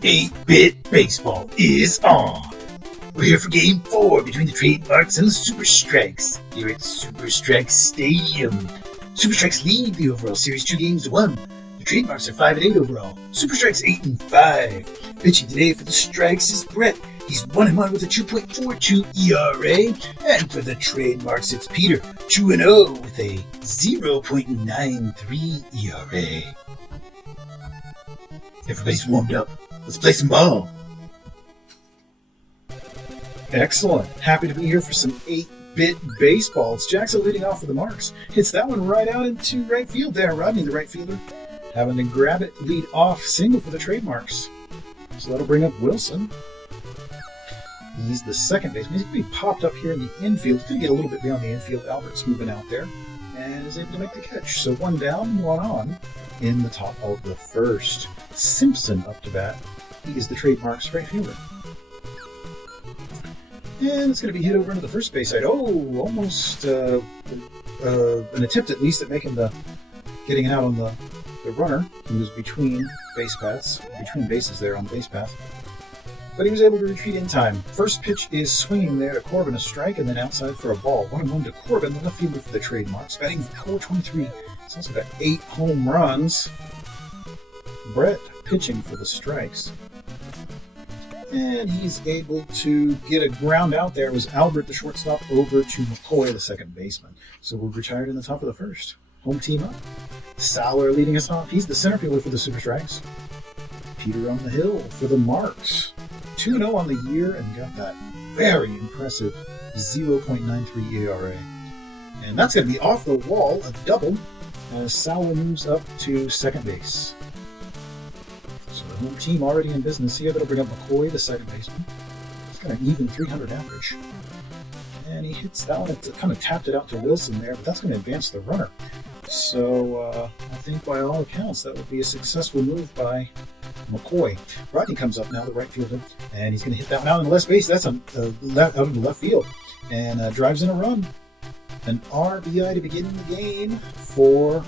8-Bit Baseball is on. We're here for Game 4 between the Trademarks and the Super Strikes here at Super Strikes Stadium. Super Strikes lead the overall series 2-1. The Trademarks are 5-8 overall. Super Strikes 8-5. Pitching today for the Strikes is Brett. He's 1-1 with a 2.42 ERA. And for the Trademarks, it's Peter, 2-0 with a 0.93 ERA. Everybody's warmed up. Let's play some ball. Excellent. Happy to be here for some 8-Bit Baseball. It's Jackson leading off for the Marks. Hits that one right out into right field there. Rodney, the right fielder, having to grab it, lead off single for the Trademarks. So that'll bring up Wilson. He's the second baseman. He's going to be popped up here in the infield. He's going to get a little bit beyond the infield. Albert's moving out there and is able to make the catch. So one down, one on in the top of the first. Simpson up to bat. He is the Trademarks right fielder. And it's going to be hit over into the first base side. Oh, almost an attempt at least at getting it out on the runner. He was between bases there on the base path. But he was able to retreat in time. First pitch is swinging there to Corbin, a strike, and then outside for a ball. 1-1 to Corbin, the left fielder for the Trademarks, batting .423. He's also got 8 home runs. Brett pitching for the Strikes. And he's able to get a ground out there. It was Albert, the shortstop, over to McCoy, the second baseman. So we're retired in the top of the first. Home team up. Sauer leading us off. He's the center fielder for the Super Strikes. Peter on the hill for the Marks. 2-0 on the year and got that very impressive 0.93 ERA. And that's going to be off the wall, a double, as Sauer moves up to second base. So the home team already in business here. That'll bring up McCoy, the second baseman. He's got an even 300 average. And he hits that one. It kind of tapped it out to Wilson there, but that's going to advance the runner. So I think by all accounts, that would be a successful move by McCoy. Rodney comes up now, the right fielder, and he's going to hit that one out in the left base. That's out of the left field, and drives in a run. An RBI to begin the game for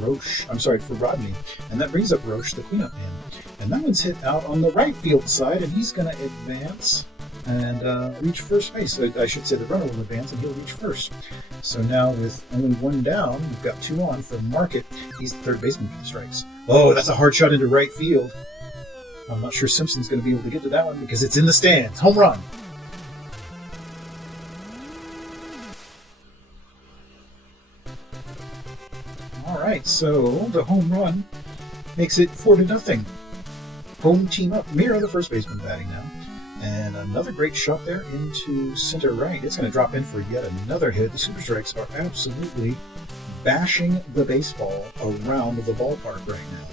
Rodney, and that brings up Roche, the cleanup man. And that one's hit out on the right field side, and he's going to advance and reach first base. So I should say the runner will advance, and he'll reach first. So now with only one down, we've got 2 on for Market. He's the third baseman for the Strikes. Oh, that's a hard shot into right field. I'm not sure Simpson's going to be able to get to that one because it's in the stands. Home run. All right, so the home run makes it 4-0. Home team up. Mira, the first baseman, batting now. And another great shot there into center right. It's going to drop in for yet another hit. The Super Strikes are absolutely bashing the baseball around the ballpark right now.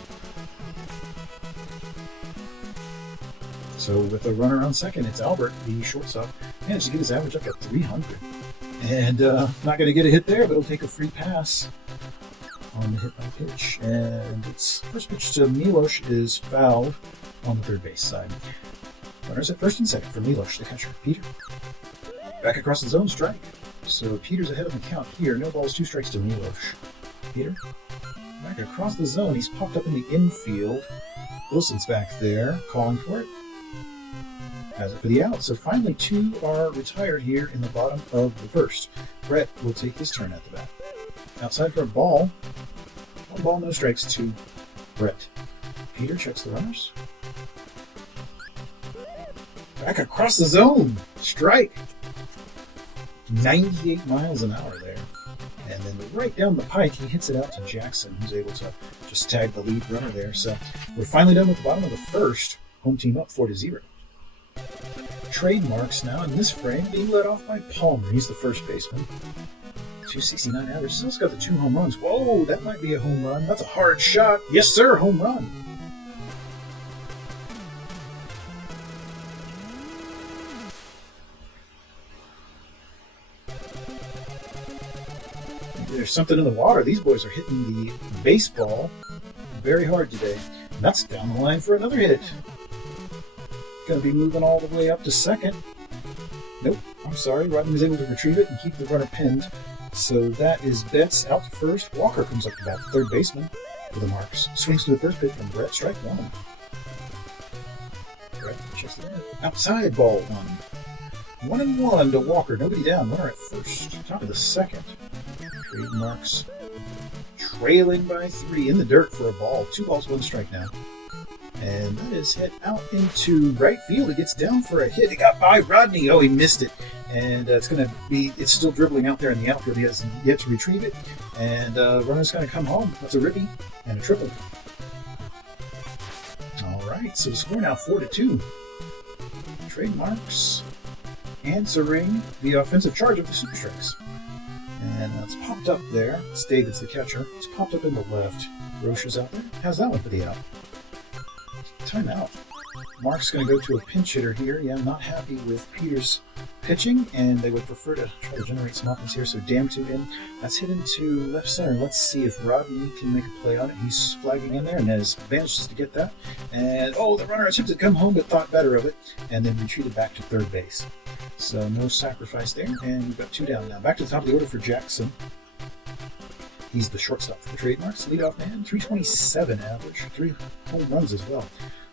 So with a runner on second, it's Albert, the shortstop, managed to get his average up to 300. And not going to get a hit there, but he'll take a free pass on the hit by pitch. And its first pitch to Milos is fouled on the third base side. Runners at first and second for Milos, the catcher. Peter. Back across the zone, strike. So Peter's ahead of the count here. No balls, 2 strikes to Milos. Peter. Back across the zone. He's popped up in the infield. Wilson's back there, calling for it. Has it for the out. So finally 2 are retired here in the bottom of the first. Brett will take his turn at the bat. Outside for a ball. 1 ball, no strikes to Brett. Peter checks the runners. Back across the zone. Strike. 98 miles an hour there. And then right down the pike, he hits it out to Jackson, who's able to just tag the lead runner there. So we're finally done with the bottom of the first. Home team up 4-0. Trademarks now in this frame being led off by Palmer. He's the first baseman. 269 average. He's also got the 2 home runs. Whoa, that might be a home run. That's a hard shot. Yes, sir, home run. There's something in the water. These boys are hitting the baseball very hard today. And that's down the line for another hit. Going to be moving all the way up to second. Nope, I'm sorry. Rodney was able to retrieve it and keep the runner pinned. So that is Betts out to first. Walker comes up to bat, third baseman. for the Marks. Swings to the first pitch from Brett. Strike one. Brett checks the runner. Outside ball one. 1-1 to Walker. Nobody down. Runner at first. Top of the second. Trademarks trailing by 3 in the dirt for a ball. 2 balls, 1 strike now. And that is hit out into right field. It gets down for a hit. It got by Rodney. Oh, he missed it. And it's still dribbling out there in the outfield. He hasn't yet to retrieve it. And runner's going to come home. That's a ribby and a triple. All right, so the score now 4-2. Trademarks answering the offensive charge of the Super Strikes. And that's popped up there. It's David's the catcher. It's popped up in the left. Roche is out there. How's that one for the out? Timeout. Mark's going to go to a pinch hitter here. Yeah, not happy with Peter's pitching, and they would prefer to try to generate some offense here. So Damtu in. That's hit into left center. Let's see if Rodney can make a play on it. He's flagging in there, and has manages to get that. And the runner attempted to come home, but thought better of it, and then retreated back to third base. So no sacrifice there, and we've got 2 down now. Back to the top of the order for Jackson. He's the shortstop for the Trademarks. Leadoff man, 327 average, 3 home runs as well.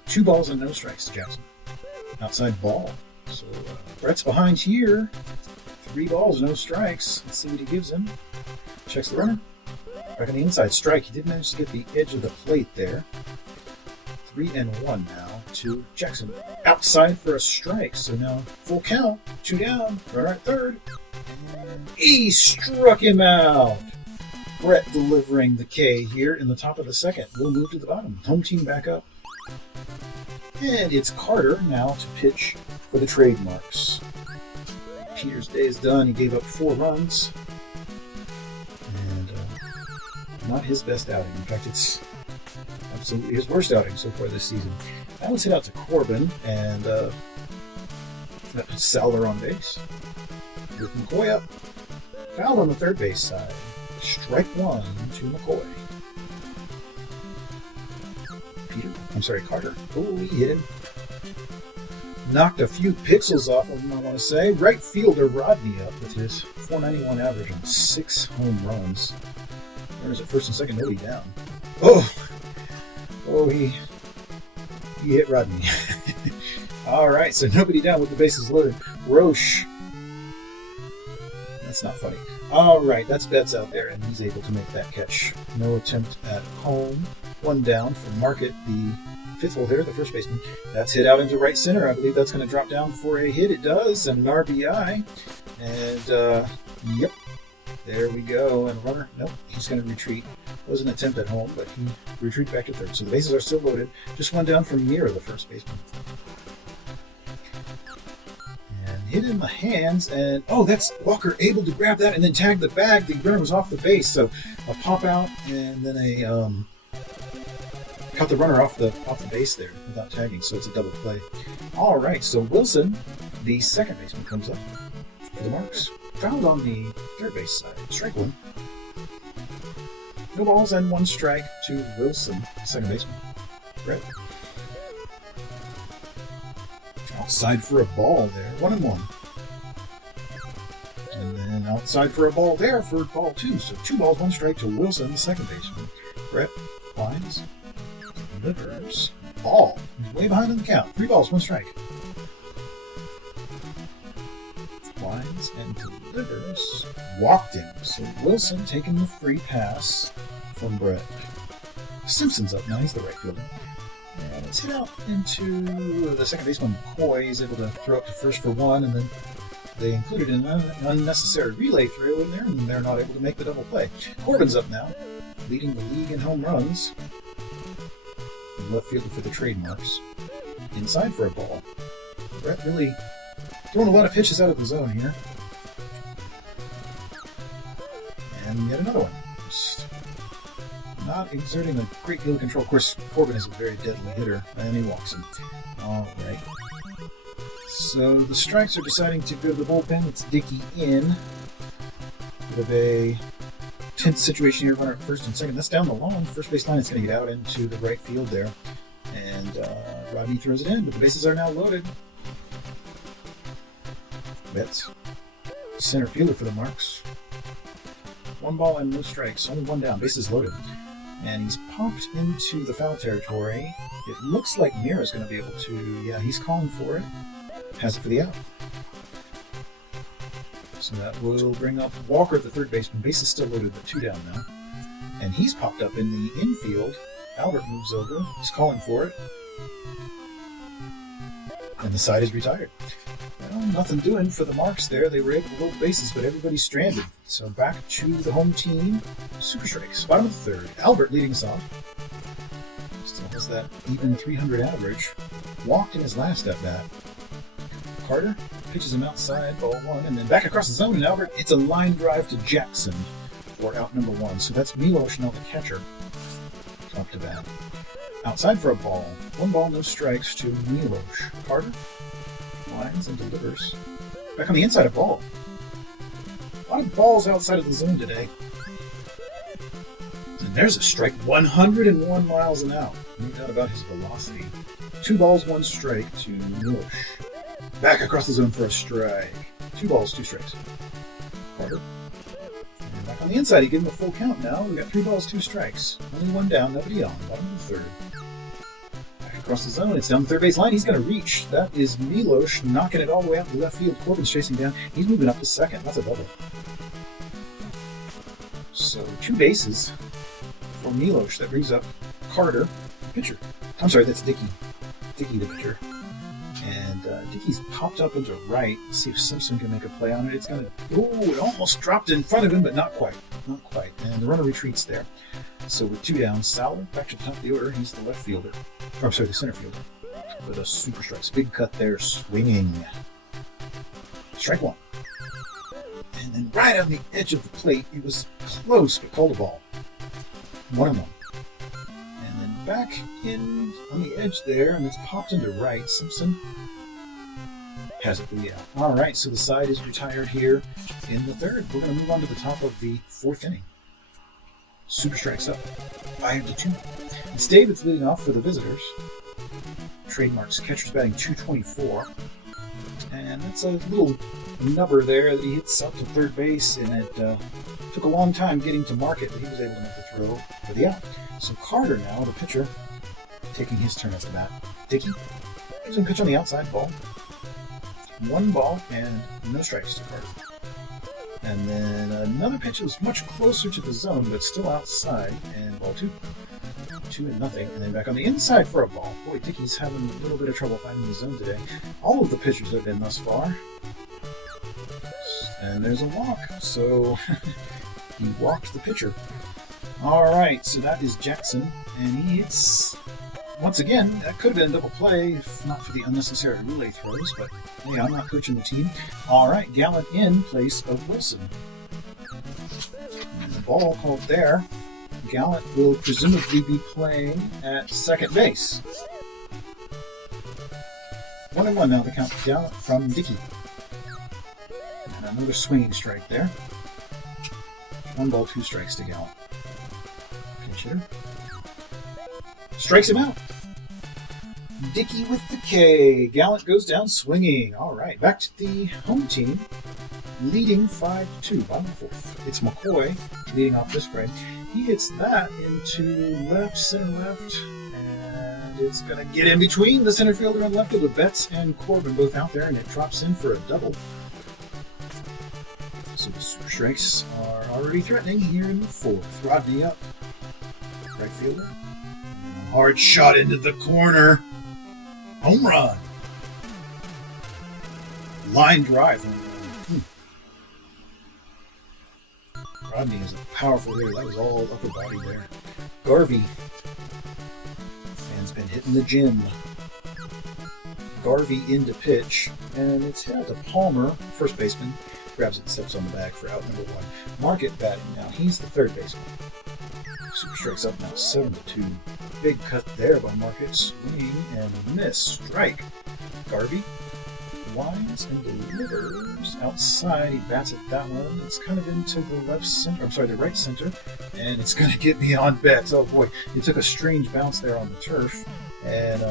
2 balls and no strikes to Jackson. Outside ball. So Brett's behind here. 3 balls, no strikes. Let's see what he gives him. Checks the runner. Back on the inside strike. He did manage to get the edge of the plate there. 3-1 now to Jackson. Outside for a strike. So now full count. 2 down. Runner at third. And he struck him out. Brett delivering the K here in the top of the second. We'll move to the bottom. Home team back up. And it's Carter now to pitch for the Trademarks. Peter's day is done. He gave up 4 runs. And not his best outing. In fact, it's absolutely his worst outing so far this season. That was hit out to Corbin, and that puts Salver on base. With McCoy up. Foul on the third base side. Strike 1 to McCoy. Carter. Oh, he hit him. Knocked a few pixels off of him, I want to say. Right fielder Rodney up with his .491 average on 6 home runs. Runners at first and second, nobody down. He hit Rodney. All right, so nobody down with the bases loaded. Roche. That's not funny. All right, that's Betts out there, and he's able to make that catch. No attempt at home. 1 down for Market, the 5th hole hitter, the first baseman. That's hit out into right center. I believe that's going to drop down for a hit. It does, and an RBI. And, yep, there we go. And runner, nope, he's going to retreat. It was an attempt at home, but he retreats back to third. So the bases are still loaded. Just 1 down from Mira, the first baseman. Hit in the hands, and that's Walker able to grab that and then tag the bag. The runner was off the base, so a pop out and then cut the runner off the base there without tagging, so it's a double play. All right, so Wilson, the second baseman, comes up for the Marks. Fouled on the third base side. Strike 1. No balls and 1 strike to Wilson, second baseman. Brett. Outside for a ball there, 1-1. And then outside for a ball there for ball 2. So 2 balls, 1 strike to Wilson, the second baseman. Brett lines, delivers, ball. He's way behind in the count. 3 balls, 1 strike. Lines and delivers, walked him. So Wilson taking the free pass from Brett. Simpson's up now, he's the right fielder. And it's hit out into the second baseman, McCoy. He's able to throw up to first for 1, and then they included an unnecessary relay throw in there, and they're not able to make the double play. Corbin's up now, leading the league in home runs. Left fielder for the Trademarks. Inside for a ball. Brett really throwing a lot of pitches out of the zone here. And yet another one. Just not exerting a great deal of control. Of course, Corbin is a very deadly hitter, and he walks him. All right. So the Strikes are deciding to go to the bullpen. It's Dickey in. Bit of a tense situation here. Runner at first and second. That's down the long. First base line is going to get out into the right field there. And Rodney throws it in, but the bases are now loaded. Betts, center fielder for the Marks. 1 ball and no strikes. Only 1 down. Bases loaded. And he's popped into the foul territory. It looks like Mira's going to be able to... Yeah, he's calling for it. Has it for the out. So that will bring up Walker, the third baseman. Base is still loaded, but 2 down now. And he's popped up in the infield. Albert moves over. He's calling for it. And the side is retired. Well, nothing doing for the Marks there. They were able to load bases, but everybody's stranded. So back to the home team. Super Strikes. Bottom of the third. Albert leading us off. Still has that even 300 average. Walked in his last at bat. Carter pitches him outside, ball 1, and then back across the zone, and Albert hits a line drive to Jackson for out number 1. So that's Milos, now the catcher, up to bat. Outside for a ball. 1 ball, no strikes to Milos. Carter lines and delivers. Back on the inside, a ball. A lot of balls outside of the zone today. And there's a strike, 101 miles an hour. No doubt about his velocity. 2 balls, 1 strike to Milos. Back across the zone for a strike. 2 balls, 2 strikes. Carter. And back on the inside, he gave him a full count now. We've got 3 balls, 2 strikes. Only 1 down, nobody on. Bottom of the third. Back across the zone, it's down the third base line. He's going to reach. That is Milos knocking it all the way out to left field. Corbin's chasing down. He's moving up to second. That's a double. So 2 bases for Milos. That brings up Carter, the pitcher. I'm sorry, that's Dickey. Dickey, the pitcher. And Dickey's popped up into right. Let's see if Simpson can make a play on it. It's going to... Oh, it almost dropped in front of him, but not quite. Not quite. And the runner retreats there. So with 2 down, Sauer back to the top of the order. He's the left fielder. Or, I'm sorry, the center fielder. With a super strikes. Big cut there, swinging. Strike 1. And then right on the edge of the plate, it was close, but called a ball. 1-1. Back in on the edge there, and it's popped into right. Simpson has it for the out. All right, so the side is retired here in the third. We're going to move on to the top of the 4th inning. Super Strikes up, 5-2. It's David's leading off for the visitors. Trademarks catcher's batting .224, and that's a little nubber there that he hits up to third base, and it took a long time getting to market, but he was able to make the throw for the out. So Carter now, the pitcher, taking his turn at the bat. Dickey gives him a pitch on the outside, ball. 1 ball and no strikes to Carter. And then another pitch that was much closer to the zone, but still outside, and ball 2. 2-0. And then back on the inside for a ball. Boy, Dickey's having a little bit of trouble finding the zone today. All of the pitchers have been thus far. And there's a walk, so he walked the pitcher. Alright, so that is Jackson, and he hits, once again, that could have been a double play, if not for the unnecessary relay throws, but hey, I'm not coaching the team. Alright, Gallant in place of Wilson. And the ball called there. Gallant will presumably be playing at second base. 1-1 now, the count to Gallant from Dickey. And another swinging strike there. 1 ball, 2 strikes to Gallant. Hitter. Strikes him out. Dickey with the K. Gallant goes down swinging. All right, back to the home team, leading 5-2. Bottom of the 4th. It's McCoy leading off this frame. He hits that into left, center left, and it's going to get in between the center fielder and left fielder. Betts and Corbin both out there, and it drops in for a double. So the Super Strikes are already threatening here in the 4th. Rodney up. Right fielder. Hard shot into the corner. Home run. Line drive. Rodney is a powerful hitter. That was all upper body there. Garvey. Man's been hitting the gym. Garvey into pitch. And it's hit out to Palmer, first baseman. Grabs it and steps on the bag for out number 1. Market batting now. He's the third baseman. Super Strikes up now, 7-2. Big cut there by Market. Swing and miss. Strike. Garvey winds and delivers outside. He bats at that one. It's kind of into the left center. I'm sorry, the right center. And it's going to get beyond Betts. Oh boy, it took a strange bounce there on the turf. And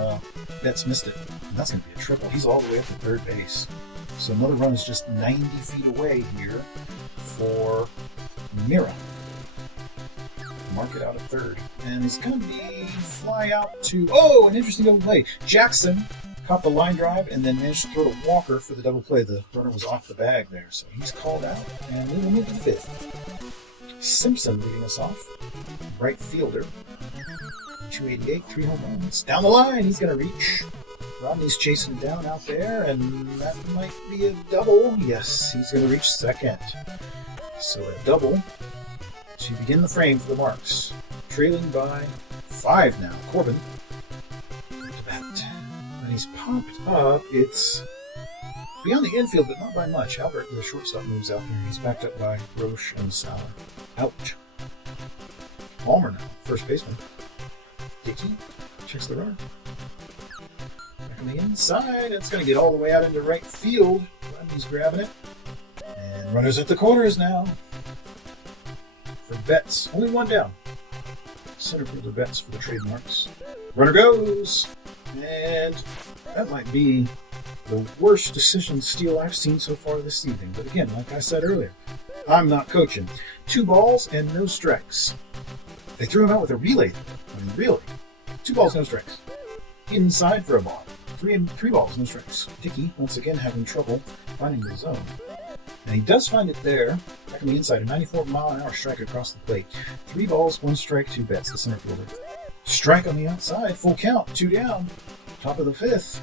Betts missed it. And that's going to be a triple. He's all the way up to third base. So another run is just 90 feet away here for Mira. Mark it out at third. And it's going to be fly out to... Oh, an interesting double play. Jackson caught the line drive and then managed to throw to Walker for the double play. The runner was off the bag there, so he's called out. And we will move to the fifth. Simpson leading us off. Right fielder. 288, 3 home runs. Down the line, he's going to reach. Rodney's chasing him down out there, and that might be a double. Yes, he's going to reach second. So a double to begin the frame for the Marks. Trailing by 5 now. Corbin. To bat. When he's popped up, it's beyond the infield, but not by much. Albert, the shortstop, moves out here. He's backed up by Roche and Sauer. Ouch. Palmer now, first baseman. Dickey checks the runner. Back on the inside. It's going to get all the way out into right field. Rodney's grabbing it. And runners at the corners now. For Betts. Only one down. Center fielder Betts for the trademarks. Runner goes. And that might be the worst decision steal I've seen so far this evening. But again, like I said earlier, I'm not coaching. 2 balls and no strikes. They threw him out with a relay. I mean, really? 2 balls, no strikes. Inside for a ball. 3 balls, no strikes. Dickey, once again, having trouble finding the zone. And he does find it there. Back on the inside, a 94-mile-an-hour strike across the plate. 3 balls, 1 strike, 2 Betts, the center fielder. Strike on the outside, full count, 2 down. Top of the 5th.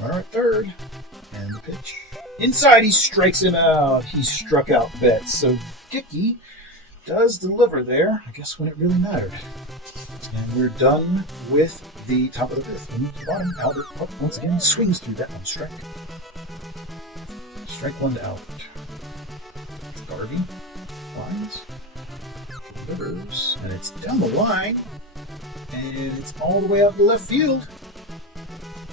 Runner at third. And the pitch. Inside, he strikes him out. He struck out Betts. So Dickey does deliver there, I guess when it really mattered. And we're done with the top of the 5th. And the bottom, Albert once again swings through that one. Strike. Strike 1 to Albert. Garvey lines. Delivers. And it's down the line. And it's all the way out to left field.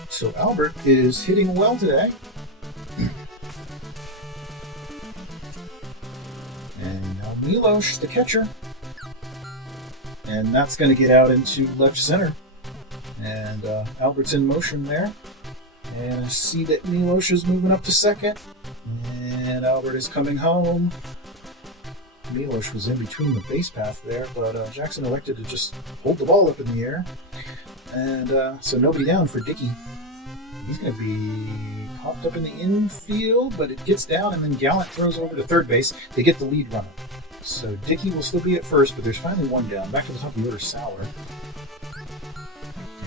So Albert is hitting well today. And now Milos, the catcher. And that's going to get out into left center. And Albert's in motion there. And I see that Milos is moving up to second. And Albert is coming home. Milos was in between the base path there, but Jackson elected to just hold the ball up in the air. And so nobody down for Dickey. He's going to be popped up in the infield, but it gets down, and then Gallant throws over to third base. They get the lead runner. So Dickey will still be at first, but there's finally one down. Back to the top of the order, Sauer.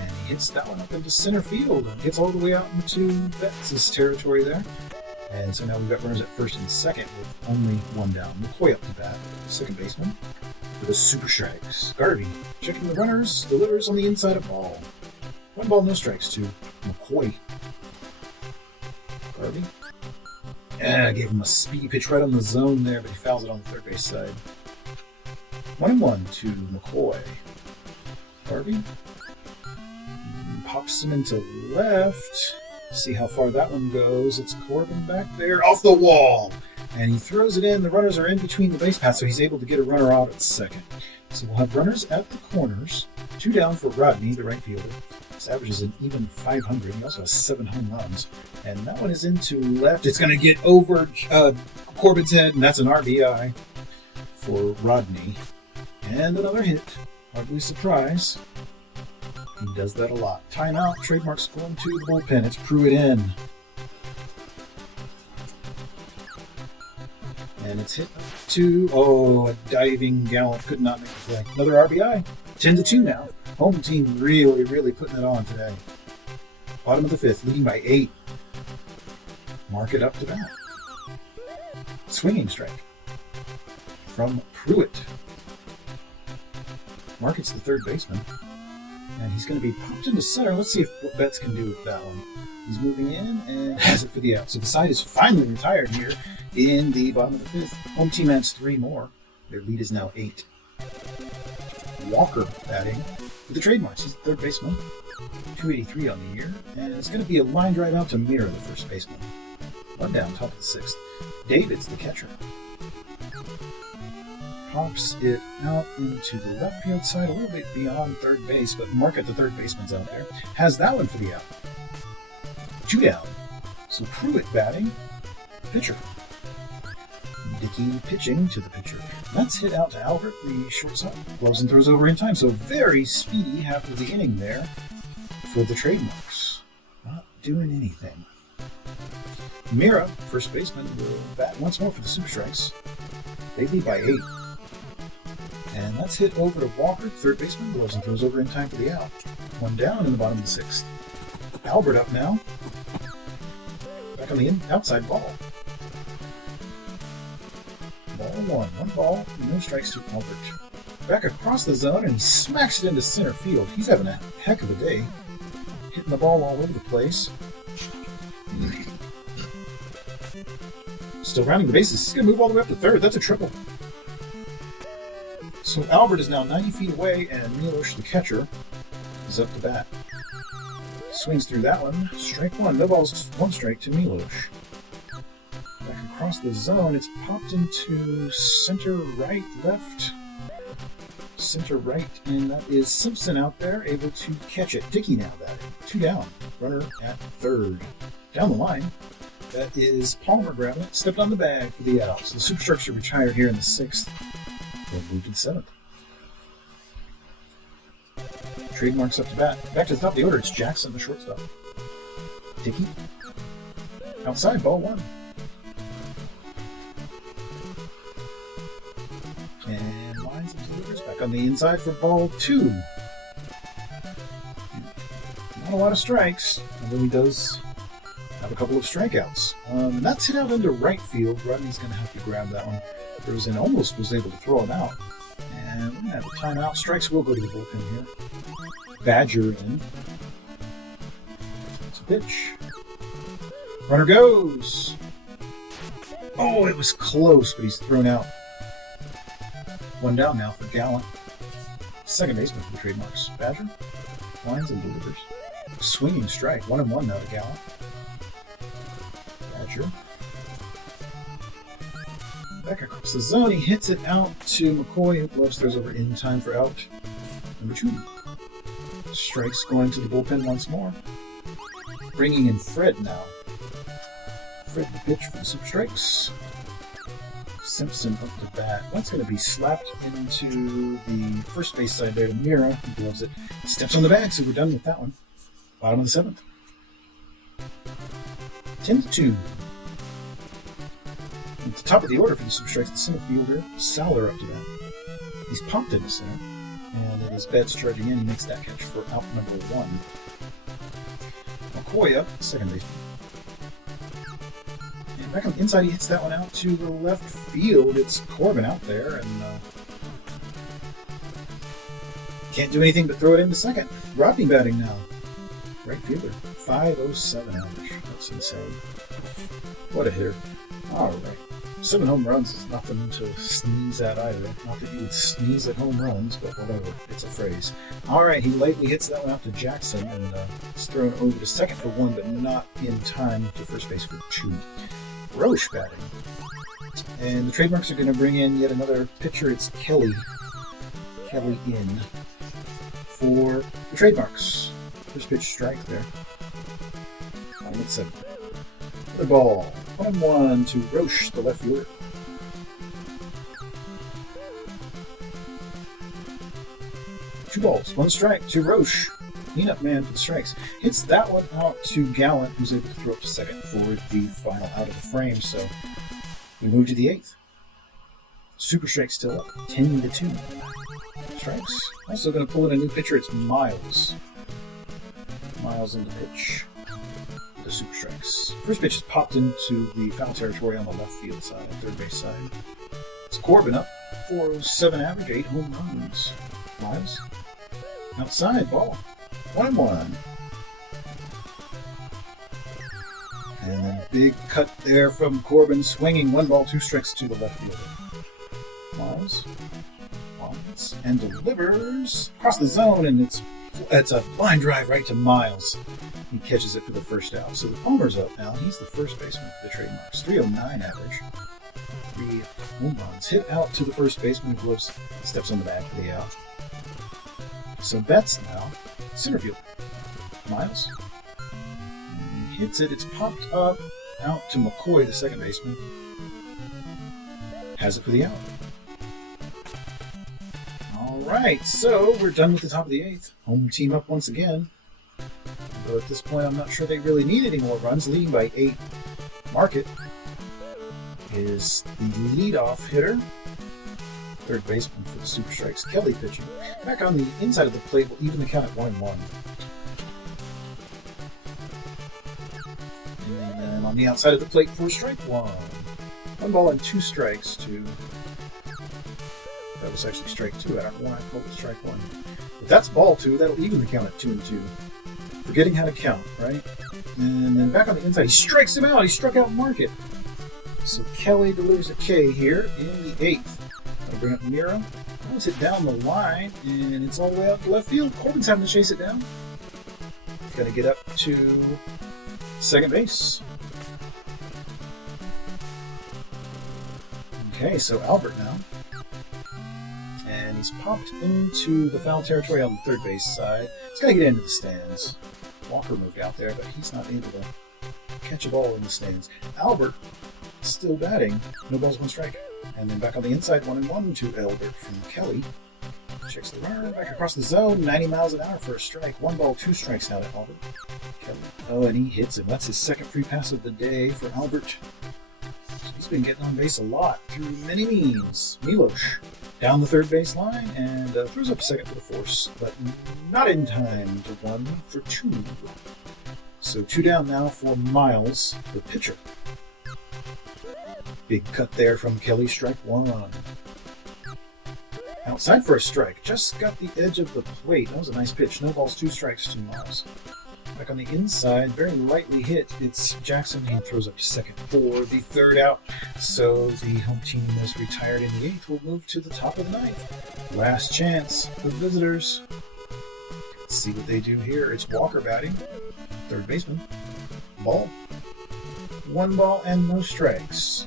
And he hits that one up into center field and gets all the way out into Betts' territory there. And so now we've got runners at first and second with only one down. McCoy up to bat, second baseman, for the Super Strikes. Garvey checking the runners, delivers on the inside of ball. 1 ball, no strikes to McCoy. Garvey. Yeah, gave him a speedy pitch right on the zone there, but he fouls it on the third base side. 1-1 to McCoy. Garvey pops him into left. See how far that one goes. It's Corbin back there off the wall. And he throws it in. The runners are in between the base paths, so he's able to get a runner out at second. So we'll have runners at the corners. 2 down for Rodney, the right fielder. This averages an even 500. He also has 7 home runs. And that one is into left. It's going to get over Corbin's head, and that's an RBI for Rodney. And another hit. Hardly a surprise. He does that a lot. Timeout. Trademarks going to the bullpen. It's Pruitt in. And it's hit to, a diving Gallant could not make the play. Another RBI. 10-2 now. Home team really, really putting it on today. Bottom of the 5th, leading by 8. Mark it up to bat. Swinging strike from Pruitt. Market's the third baseman. And he's going to be popped into center. Let's see what Betts can do with that one. He's moving in and has it for the out. So the side is finally retired here in the bottom of the 5th. Home team adds 3 more. Their lead is now 8. Walker batting with the trademarks. He's the third baseman. 283 on the year. And it's going to be a line drive out to Mira, the first baseman. 1 down, top of the 6th. David's the catcher. Pops it out into the left field side, a little bit beyond third base, but Market, the third baseman's out there, has that one for the out. 2 down. So Pruitt batting, pitcher. Dickey pitching to the pitcher. That's hit out to Albert, the shortstop. Gloves and throws over in time, so very speedy half of the inning there for the trademarks. Not doing anything. Mira, first baseman, will bat once more for the Super Strikes. They lead by 8. And that's hit over to Walker, third baseman. Gloves and throws over in time for the out. One down in the bottom of the 6th. Albert up now. Back on the outside ball. Ball 1. One ball, no strikes to Albert. Back across the zone, and he smacks it into center field. He's having a heck of a day. Hitting the ball all over the place. Still rounding the bases. He's going to move all the way up to third. That's a triple. So Albert is now 90 feet away, and Milos, the catcher, is up to bat. Swings through that one. Strike 1. No balls, 1 strike to Milos. Back across the zone, it's popped into center right, left. Center right, and that is Simpson out there, able to catch it. Dickey now batting. 2 down. Runner at third. Down the line, that is Palmer grabbing it. Stepped on the bag for the out. So the Super Sharks are retired here in the 6th. They'll move to the 7th. Trademarks up to bat. Back to the top of the order, it's Jackson, the shortstop. Dickey. Outside, ball 1. And lines and delivers back on the inside for ball 2. Not a lot of strikes, although he does have a couple of strikeouts. And that's hit out into right field. Rodney's going to have to grab that one. Throws in, almost was able to throw him out. And we're going to have a timeout. Strikes will go to the bullpen here. Badger in. It's a pitch. Runner goes. Oh, it was close, but he's thrown out. 1 down now for Gallant. Second baseman for the trademarks. Badger lines and delivers. Swinging strike. 1-1 now to Gallant. Badger. Back across the zone, he hits it out to McCoy, who gloves throws over in time for out. Number 2. Strikes going to the bullpen once more. Bringing in Fred now. Fred the pitch for the Super Strikes. Simpson up to bat. That's going to be slapped into the first base side there to Mira, who gloves it. Steps on the bag, so we're done with that one. Bottom of the 7th. 10-2. At the top of the order for the Super Strikes, the center fielder, Sauer up to bat. He's popped into center, and it is Betts charging in. He makes that catch for out number 1. McCoy up, second baseman. And back on the inside, he hits that one out to the left field. It's Corbin out there, and can't do anything but throw it into second. Rodney batting now. Right fielder. 507 average. That's insane. What a hitter. All right. 7 home runs is nothing to sneeze at either. Not that you would sneeze at home runs, but whatever. It's a phrase. All right, he lightly hits that one out to Jackson, and it's thrown over to second for 1, but not in time to first base for 2. Roche batting. And the trademarks are going to bring in yet another pitcher. It's Kelly. Kelly in for the trademarks. First pitch strike there. Bottom at 7. The ball. 1-1 to Roche, the left fielder. Two balls, 1 strike to Roche. Cleanup man for the strikes. Hits that one out to Gallant, who's able to throw up to second for the final out of the frame. So we move to the 8th. Super Strike still up, 10-2. Strikes. Also going to pull in a new pitcher. It's Miles. Miles in the pitch. The Super Strikes. First pitch is popped into the foul territory on the left field side, third base side. It's Corbin up, 407 average, 8 home runs. Miles. Outside, ball. 1-1. And then a big cut there from Corbin, swinging 1 ball, 2 strikes to the left fielder. Miles. Lines and delivers across the zone, and it's a line drive right to Miles. He catches it for the first out. So the Palmer's up now. He's the first baseman for the trademarks. 309 average. 3 home runs. Hit out to the first baseman who gloves, steps on the bag for the out. So Betts now, center field. Miles. He hits it. It's popped up out to McCoy, the second baseman. Has it for the out. Alright, so we're done with the top of the 8th. Home team up once again. Though at this point I'm not sure they really need any more runs. Leading by 8. Market is the leadoff hitter. Third baseman for the Super Strikes, Kelly pitching. Back on the inside of the plate will even the count at 1-1. And then on the outside of the plate for strike 1. 1 ball and 2 strikes to... That was actually strike 2. I don't know why I called it strike 1. If that's ball 2, that'll even the count at 2-2. Forgetting how to count, right? And then back on the inside, he strikes him out. He struck out Market. So Kelly delivers a K here in the 8th. I'll bring up Mira. Throws it down the line, and it's all the way out to left field. Corbin's having to chase it down. Got to get up to second base. Okay, so Albert now. And he's popped into the foul territory on the third base side. He's got to get into the stands. Walker moved out there, but he's not able to catch a ball in the stands. Albert still batting. No balls, 1 strike. And then back on the inside, 1-1 to Albert from Kelly. Checks the runner, back across the zone, 90 miles an hour for a strike. 1 ball, 2 strikes now to Albert. Kelly. Oh, and he hits him. That's his second free pass of the day for Albert. He's been getting on base a lot through many means. Milos down the third base line and throws up second for the force, but not in time to 1 for 2. So 2 down now for Miles, the pitcher. Big cut there from Kelly, strike 1. Outside for a strike, just got the edge of the plate. That was a nice pitch. No balls, 2 strikes to Miles. Back on the inside, very lightly hit. It's Jackson. He throws up to second for the 3rd out. So the home team is retired in the 8th. We'll move to the top of the 9th. Last chance for the visitors. Let's see what they do here. It's Walker batting, third baseman. Ball. 1 ball and no strikes.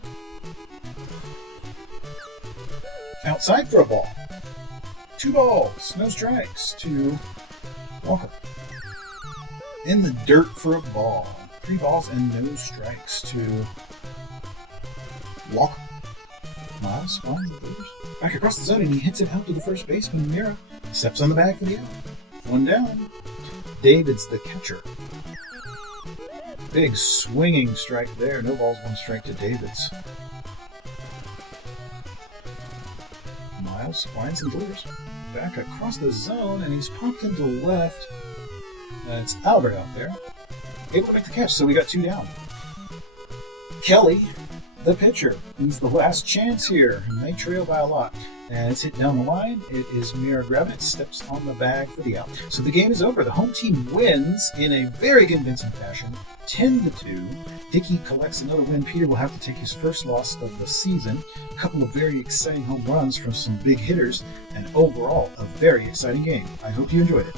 Outside for a ball. 2 balls, no strikes to Walker. In the dirt for a ball. 3 balls and no strikes to Walker. Miles finds the leaders. Back across the zone and he hits it out to the first baseman, Mira. Steps on the bag for the out. 1 down. David's the catcher. Big swinging strike there. No balls, 1 strike to Davids. Miles finds and delivers. Back across the zone, and he's popped into left. And it's Albert out there. Able to make the catch, so we got 2 down. Kelly, the pitcher. He's the last chance here, and they trail by a lot. And it's hit down the line. It is Mira grabbing it, steps on the bag for the out. So the game is over. The home team wins in a very convincing fashion, 10-2. Dickey collects another win. Peter will have to take his first loss of the season. A couple of very exciting home runs from some big hitters, and overall, a very exciting game. I hope you enjoyed it.